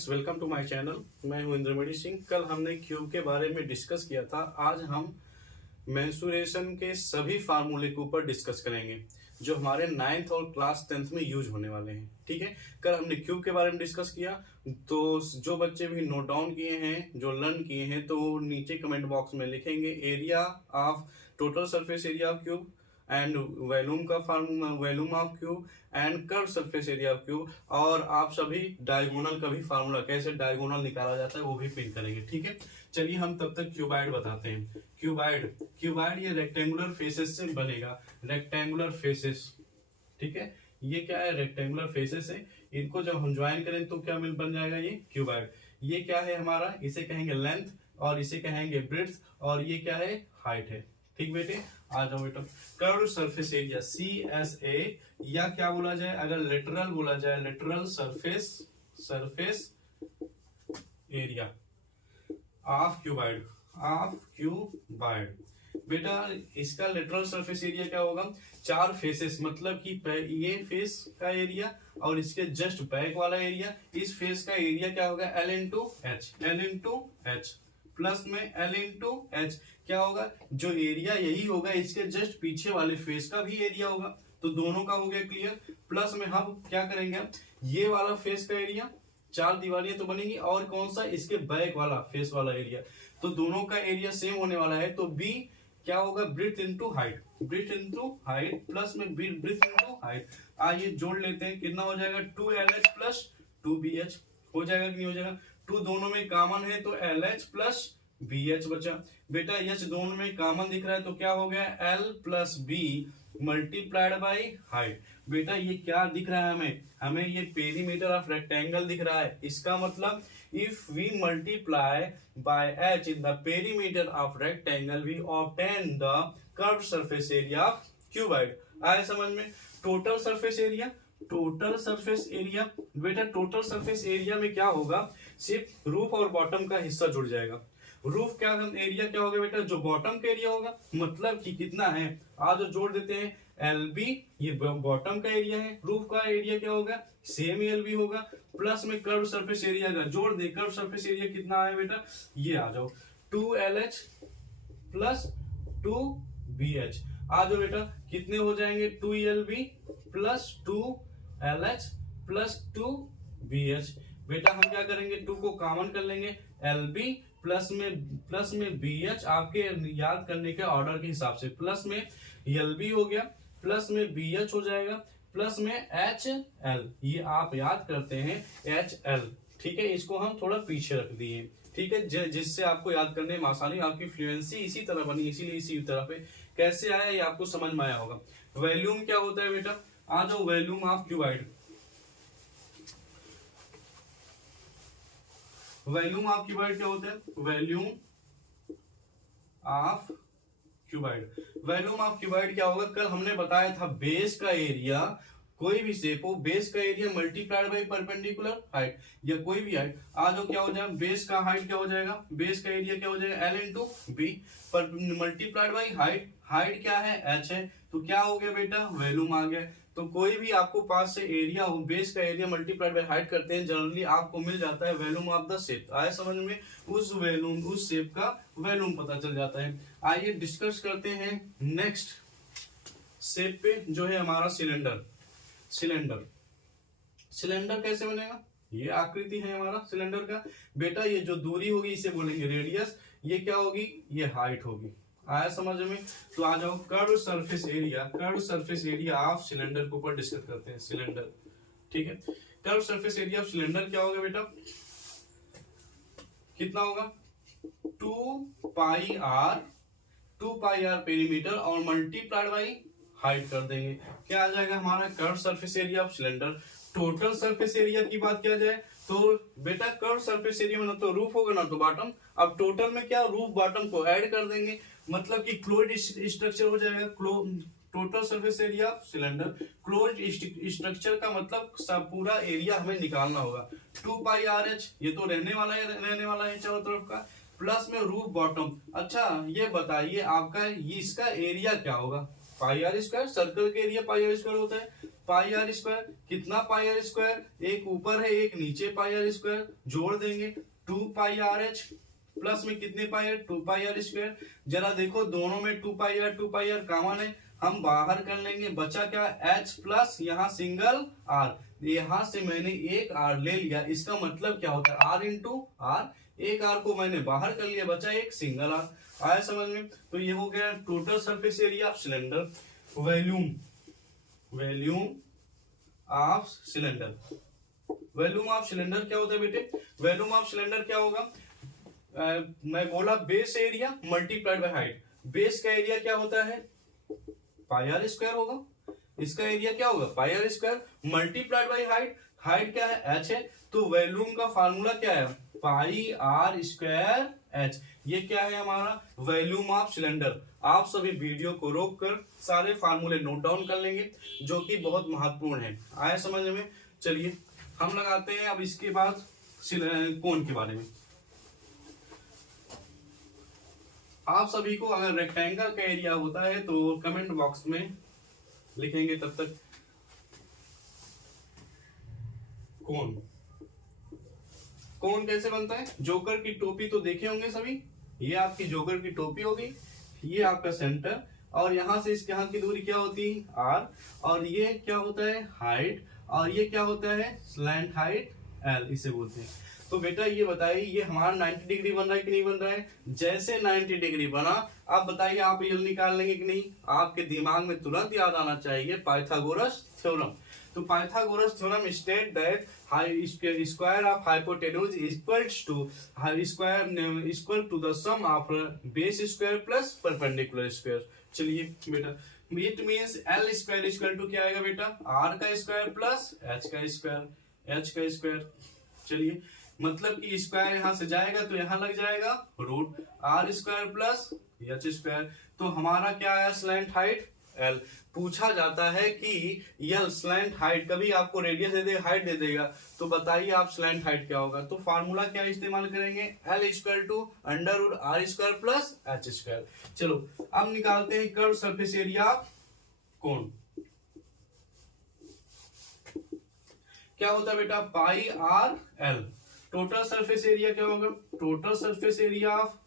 Friends, welcome to my channel. मैं हूं इंद्रमणि सिंह। कल हमने क्यूब के बारे में डिस्कस किया था। आज हम मेंसुरेशन के सभी फार्मूले के ऊपर डिस्कस करेंगे जो हमारे 9th और क्लास 10th में यूज होने वाले हैं। ठीक है, कल हमने क्यूब के बारे में डिस्कस किया, तो जो बच्चे भी नोट डाउन किए हैं, जो लर्न किए हैं, तो नीचे कमेंट बॉक्स में लिखेंगे area of total surface area of cube and volume का formula, volume of cube and curve surface area of cube. और आप सभी डायगोनल का भी फार्मूला, कैसे डायगोनल निकाला जाता है, वो भी पिन करेंगे। ठीक है, चलिए हम तब तक क्यूबाइड बताते हैं। क्यूबाइड ये रेक्टेंगुलर फेसेस से बनेगा। रेक्टेंगुलर फेसेस, ठीक है, ये क्या है? रेक्टेंगुलर फेसेस है। इनको जब हम ज्वाइन करें तो क्या मिल बन जाएगा? ये क्यूबाइड। ये क्या है हमारा? इसे कहेंगे लेंथ और इसे कहेंगे ब्रेड्थ और ये क्या है? हाइट है। ठीक बेटे, आ जाओ बेटा। कर्व सरफेस एरिया CSA, या क्या बोला जाए अगर लेटरल बोला जाए, lateral surface area of cuboid, बेटा इसका लेटरल सरफेस एरिया क्या होगा? 4 फेसेस, मतलब कि ये फेस का एरिया और इसके जस्ट बैक वाला एरिया, इस फेस का एरिया क्या होगा? L इंटू एच प्लस में L इंटू एच क्या होगा? जो एरिया यही होगा, इसके जस्ट पीछे वाले फेस का भी एरिया होगा। तो दोनों का हो गया क्लियर। प्लस में हम क्या करेंगे? ये वाला फेस का एरिया, 4 दीवारियां तो बनेगी, और कौन सा? इसके बैक वाला फेस वाला एरिया। तो दोनों का एरिया सेम होने वाला है। तो बी क्या होगा? ब्रेड्थ इंटू हाइट, प्लस में ब्रेड्थ इंटू हाइट। आइए जोड़ लेते हैं, कितना हो जाएगा? 2LH प्लस 2BH हो जाएगा कि नहीं हो जाएगा? 2 दोनों में कॉमन है तो LH प्लस BH बचा। बेटा H दोनों में कॉमन दिख रहा है तो क्या हो गया? L plus B multiplied by height. बेटा ये क्या दिख रहा है हमें ये पेरीमीटर ऑफ रेक्टेंगल दिख रहा है। इसका मतलब if we multiply by H in the perimeter of rectangle we obtain the curve surface area of cuboid. आए समझ में? टोटल सरफेस एरिया बेटा टोटल सरफेस एरिया में क्या होगा? सिर्फ रूफ और बॉटम का हिस्सा जुड़ जाएगा। रूफ क्या एरिया क्या होगा बेटा? जो बॉटम का एरिया होगा, मतलब कि कितना है? आज जोड़ देते हैं। LB ये बॉटम का एरिया है, रूफ का एरिया क्या होगा? सेम LB होगा, प्लस में कर्व सरफेस एरिया का जोड़ दे। कर्व सरफेस एरिया कितना आया बेटा? ये आ जाओ 2LH प्लस 2BH। आ जाओ बेटा, कितने हो जाएंगे? 2LB plus 2LH plus 2BH। बेटा हम क्या करेंगे? 2 को कॉमन कर लेंगे। LB प्लस में BH, आपके याद करने के ऑर्डर के हिसाब से, प्लस में LB हो गया, प्लस में BH हो जाएगा, प्लस में HL, ये आप याद करते हैं HL। ठीक है, इसको हम थोड़ा पीछे रख दिए। ठीक है, जिससे आपको याद करने में आसानी, आपकी फ्लुएंसी इसी तरह बनी, इसीलिए इसी तरह पे कैसे आया ये आपको समझ में आया होगा। वॉल्यूम क्या होता है बेटा? आ जाओ, volume of cuboid. Volume of cuboid क्या होता है? वॉल्यूम ऑफ क्यूबाइड क्या होगा? कल हमने बताया था बेस का एरिया, कोई भी शेप हो, बेस का area multiplied by perpendicular height, या कोई भी हाइट। आ जाओ, क्या हो जाएगा? बेस का हाइट क्या हो जाएगा? बेस का एरिया क्या हो जाएगा? L into B multiplied by height. Height क्या है? H है, तो क्या हो गया बेटा? वॉल्यूम आ गया। तो कोई भी आपको पास से एरिया हो, बेस का एरिया मल्टीप्लाइड बाय हाइट करते हैं, जनरली आपको मिल जाता है वॉल्यूम ऑफ द शेप। आए समझ में? उस वॉल्यूम, उस शेप का वॉल्यूम पता चल जाता है। आइए डिस्कस करते हैं नेक्स्ट शेप पे, जो है हमारा सिलेंडर। सिलेंडर कैसे बनेगा? ये आकृति है हमारा सिलेंडर का। बेटा ये जो दूरी होगी इसे बोलेंगे रेडियस, ये क्या होगी? ये हाइट होगी। आया समझ में? तो आ जाओ, curve surface area of cylinder के ऊपर डिस्कस करते हैं। सिलेंडर, ठीक है, curve surface area of cylinder क्या होगा बेटा? कितना होगा? 2 पाई आर पेरीमीटर और मल्टीप्लाइड बाई हाइट कर देंगे। क्या आ जाएगा हमारा? Curve surface area of cylinder. Total surface area की बात किया जाए तो बेटा कर्व सरफेस एरिया में ना तो रूफ होगा ना तो बॉटम। अब टोटल में क्या? रूफ बॉटम को ऐड कर देंगे, मतलब कि क्लोज्ड स्ट्रक्चर हो जाएगा। Total surface area of cylinder, closed structure का मतलब पूरा एरिया हमें निकालना होगा। 2 पाई RH, ये तो रहने वाला है चारों तरफ का, प्लस में रूफ बॉटम। अच्छा ये बताइए आपका ये इसका एरिया क्या होगा? पाई R स्क्वायर, सर्कल के एरिया पाई R स्क्वायर होता है। Pi r square. कितना पाई आर स्क्वायर, एक ऊपर है एक नीचे पाई आर स्क्वायर, जोड़ देंगे 2 पाई आर एच प्लस में कितने पाई आर 2 पाई आर स्क्वायर। जरा देखो दोनों में 2 पाई आर कॉमन है, हम बाहर कर लेंगे, बचा क्या h प्लस यहाँ सिंगल r, यहां से मैंने एक r ले लिया, इसका मतलब क्या होता है r इंटू r, एक r को मैंने बाहर कर लिया, बचा एक सिंगल r। आया समझ में। तो ये हो गया total surface area of cylinder. Volume of cylinder, volume of cylinder क्या होता है बेटे, वॉल्यूम ऑफ सिलेंडर क्या होगा, मैं बोला base area multiplied by height. Base का एरिया क्या होता है पाई आर स्क्वायर होगा, इसका एरिया क्या होगा pi r square multiplied by height. Height क्या है h है, तो वॉल्यूम का फार्मूला क्या है पाई आर स्क्वायर h। ये क्या है हमारा वॉल्यूम ऑफ सिलेंडर। आप सभी वीडियो को रोककर सारे फार्मूले नोट डाउन कर लेंगे जो कि बहुत महत्वपूर्ण है। आया समझ में। चलिए हम लगाते हैं अब इसके बाद कोण के बारे में। आप सभी को अगर रेक्टेंगल का एरिया होता है तो कमेंट बॉक्स में लिखेंगे। तब तक कोण, कोण कैसे बनता है, जोकर की टोपी तो देखे होंगे सभी, ये आपकी जोकर की टोपी होगी, ये आपका सेंटर, और यहां से इसके यहाँ की दूरी क्या होती है r, और ये क्या होता है हाइट, और ये क्या होता है स्लैंट हाइट l, इसे बोलते हैं। तो बेटा ये बताइए ये हमारा 90 डिग्री बन रहा है कि नहीं बन रहा है। जैसे 90 डिग्री बना, आप बताइए आप ये निकाल लेंगे कि नहीं, आपके दिमाग में तुरंत याद आना चाहिए पाइथागोरस थ्योरम। तो Pythagoras theorem state that square of hypotenuse equals to equal to the sum of base square plus perpendicular square. चलिए बेटा it means L square equal to क्या आएगा बेटा आर का स्क्वायर प्लस एच का square. चलिए मतलब कि स्क्वायर यहां से जाएगा तो यहां लग जाएगा root R square plus H square. तो हमारा क्या आया स्लैंट हाइट एल। पूछा जाता है कि यल स्लैंट हाइट, कभी आपको रेडियस दे देगा हाइट दे देगा, तो बताइए आप स्लैंट हाइट क्या होगा। तो फार्मूला क्या इस्तेमाल करेंगे L equal to under root R square plus H square. चलो अब निकालते हैं कर्व सरफेस एरिया कोण। क्या होता है बेटा pi r l. Total surface area क्या होगा total surface area of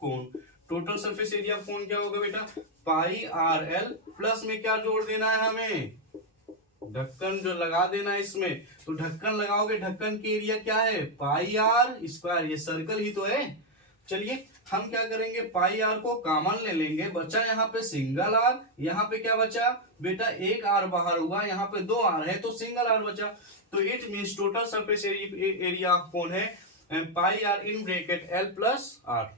cone. Total surface area of cone क्या होगा बेटा पाई आर एल प्लस में क्या जोड़ देना है हमें ढक्कन जो लगा देना है इसमें। तो ढक्कन लगाओगे, ढक्कन की एरिया क्या है पाई आर स्क्वायर, ये सर्कल ही तो है। चलिए हम क्या करेंगे पाई आर को कॉमन ले लेंगे, बचा यहाँ पे सिंगल आर, यहाँ पे क्या बचा बेटा एक आर बाहर हुआ, यहाँ पे 2 आर है तो सिंगल आर बचा। तो it means total surface area of cone है pi r in bracket l plus r.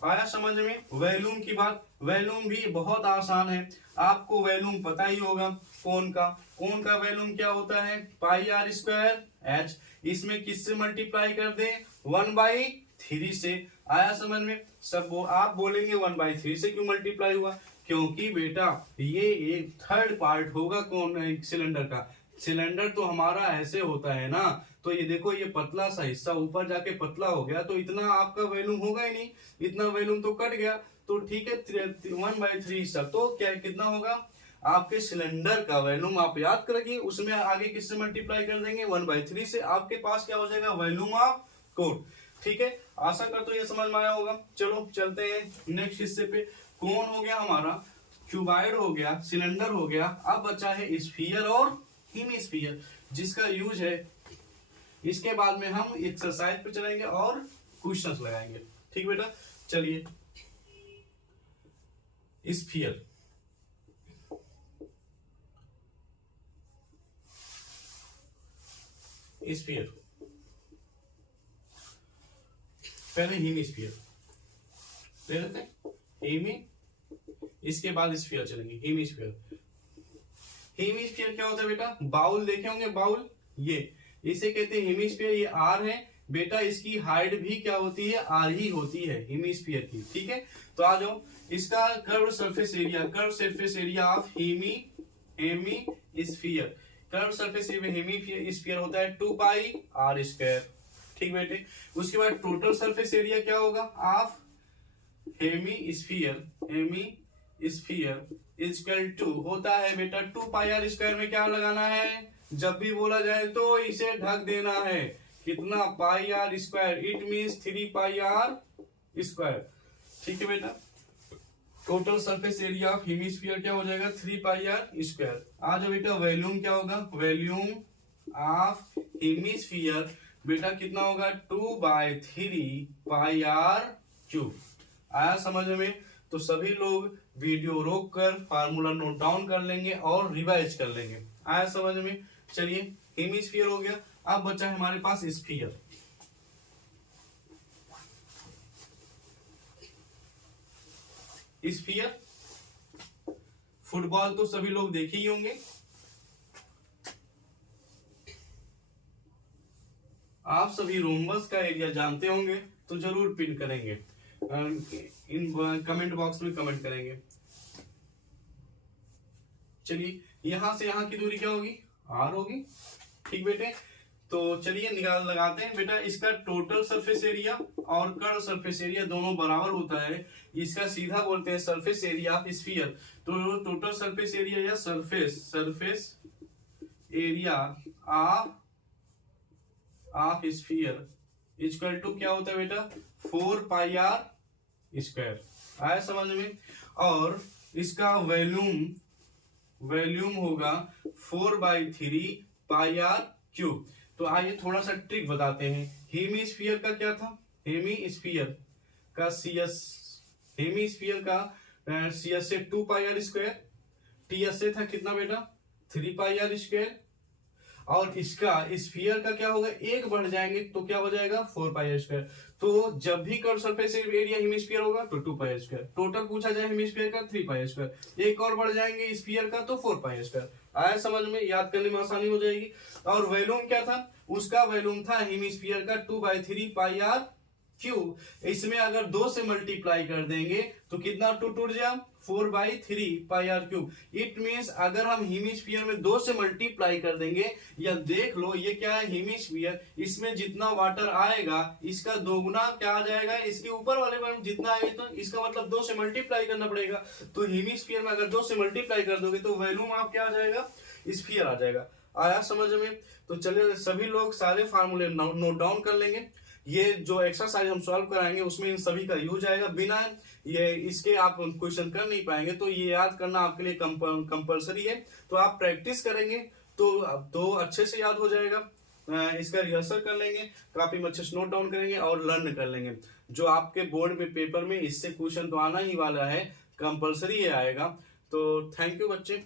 आया समझ में। वॉल्यूम की बात, वॉल्यूम भी बहुत आसान है, आपको वॉल्यूम पता ही होगा कोण का वॉल्यूम क्या होता है पाई आर स्क्वायर एच। इसमें किससे मल्टीप्लाई कर दे 1/3 से। आया समझ में। सब आप बोलेंगे 1/3 से क्यों मल्टीप्लाई हुआ, क्योंकि बेटा ये एक थर्ड पार्ट होगा कौन सिलेंडर का। सिलेंडर तो हमारा ऐसे होता है ना, तो ये देखो ये पतला सा हिस्सा ऊपर जाके पतला हो गया, तो इतना आपका वॉल्यूम होगा ही नहीं, इतना वॉल्यूम तो कट गया। तो ठीक है 1/3 हिस्सा, तो क्या कितना होगा आपके सिलेंडर का वॉल्यूम आप याद करेंगे, उसमें आगे किससे मल्टीप्लाई कर देंगे 1/3 से, आपके पास क्या हो जाएगा वॉल्यूम ऑफ कोण। ठीक है आशा करता हूं ये समझ में आया होगा। चलो चलते हैं नेक्स्ट हिस्से पे। कोण हो गया हमारा, क्यूबाइड हो गया, सिलेंडर हो गया, अब बचा है स्फीयर और हेमिस्फीयर जिसका यूज है इसके बाद में हम एक्सरसाइज पे चलेंगे और क्वेश्चंस लगाएंगे। ठीक बेटा चलिए स्फीयर। स्फीयर पहले हेमिस्फीयर ले लेते हैं, हेमी इसके बाद स्फीयर चलेंगे। हेमिस्फीयर क्या होता है बेटा बाउल देखे होंगे, बाउल ये इसे कहते हैं हेमिस्फीयर। ये आर है बेटा, इसकी हाइट भी क्या होती है आर ही होती है हेमिस्फीयर की। ठीक है तो आ जाओ इसका curve surface area of hemisphere. Curve surface hemisphere होता है 2 पाई आर स्क्वायर। ठीक बेटे उसके बाद टोटल सरफेस एरिया क्या होगा of hemisphere sphere equal to होता है बेटा 2 पाई आर स्क्वायर में क्या लगाना है, जब भी बोला जाए तो इसे ढक देना है, कितना pi r square, it means 3 pi r square. ठीक है बेटा, total surface area of hemisphere क्या हो जाएगा 3 पाई आर स्क्वायर। आज बेटा वॉल्यूम क्या होगा, वॉल्यूम ऑफ हेमिस्फीयर बेटा कितना होगा 2/3 पाई आर क्यूब। आया समझ में? तो सभी लोग वीडियो रोक कर फार्मूला नोट डाउन कर लेंगे और रिवाइज कर लेंगे। आया समझ में? चलिए हेमिस्फीयर हो गया, अब बचा है हमारे पास स्फीयर। स्फीयर फुटबॉल तो सभी लोग देखे ही होंगे, आप सभी रोम्बस का एरिया जानते होंगे तो जरूर पिन करेंगे, इन कमेंट बॉक्स में कमेंट करेंगे। चलिए यहां से यहां की दूरी क्या होगी, आर होगी। ठीक बेटे, तो चलिए निकाल लगाते हैं बेटा, इसका टोटल सरफेस एरिया और कर्व सरफेस एरिया दोनों बराबर होता है, इसका सीधा बोलते हैं सरफेस एरिया ऑफ स्फीयर। तो टोटल सरफेस एरिया या surface area of sphere equal to क्या होता है बेटा 4 पाई आर स्क्वायर। आया समझ में? और इसका वॉल्यूम होगा 4/3 पाई आर क्यूब। तो आइए थोड़ा सा ट्रिक बताते हैं। हेमिस्फीयर का क्या था, हेमिस्फीयर का सीएस से 2 पाई आर स्क्वायर, टीएस से था कितना बेटा 3 पाई आर स्क्वायर, और इसका स्फीयर का क्या होगा, एक बढ़ जाएंगे तो क्या हो जाएगा 4 पाई आर स्क्वायर। तो जब भी कर्व सरफेस एरिया हेमिस्फीयर होगा तो 2 पाई आर स्क्वायर, टोटल पूछा जाए हेमिस्फीयर का 3 पाई आर स्क्वायर, एक और बढ़ जाएंगे स्फीयर का तो 4 पाई आर स्क्वायर। आया समझ में? याद करने में आसानी हो जाएगी। और वॉल्यूम क्या था, उसका वॉल्यूम था हेमिस्फीयर का 2/3 पाई आर क्यूब। इसमें अगर 2 से मल्टीप्लाई कर देंगे तो कितना टूट जाए 4/3 पाई आर क्यूब। इट मीन्स अगर हम हेमिस्फीयर में 2 से मल्टीप्लाई कर देंगे, या देख लो ये क्या है हेमिस्फीयर, इसमें जितना वाटर आएगा इसका दोगुना क्या आ जाएगा, इसके ऊपर वाले में जितना आएगा तो इसका मतलब 2 से मल्टीप्लाई करना पड़ेगा। तो हेमिस्फीयर में अगर 2 से मल्टीप्लाई कर दोगे तो वॉल्यूम आप क्या आ जाएगा, स्फीयर आ जाएगा। आया समझ में? तो चलिए सभी लोग सारे फार्मूले नोट डाउन कर लेंगे। ये जो एक्सरसाइज हम सॉल्व कराएंगे उसमें इन सभी का यूज आएगा, बिना ये इसके आप क्वेश्चन कर नहीं पाएंगे, तो ये याद करना आपके लिए कंपलसरी है। तो आप प्रैक्टिस करेंगे तो अच्छे से याद हो जाएगा। इसका रिहर्सल कर लेंगे, काफी अच्छे से नोट डाउन करेंगे और लर्न कर लेंगे। जो आपके बोर्ड में पेपर में इससे क्वेश्चन तो आना ही वाला है, कंपलसरी आएगा। तो थैंक यू बच्चे।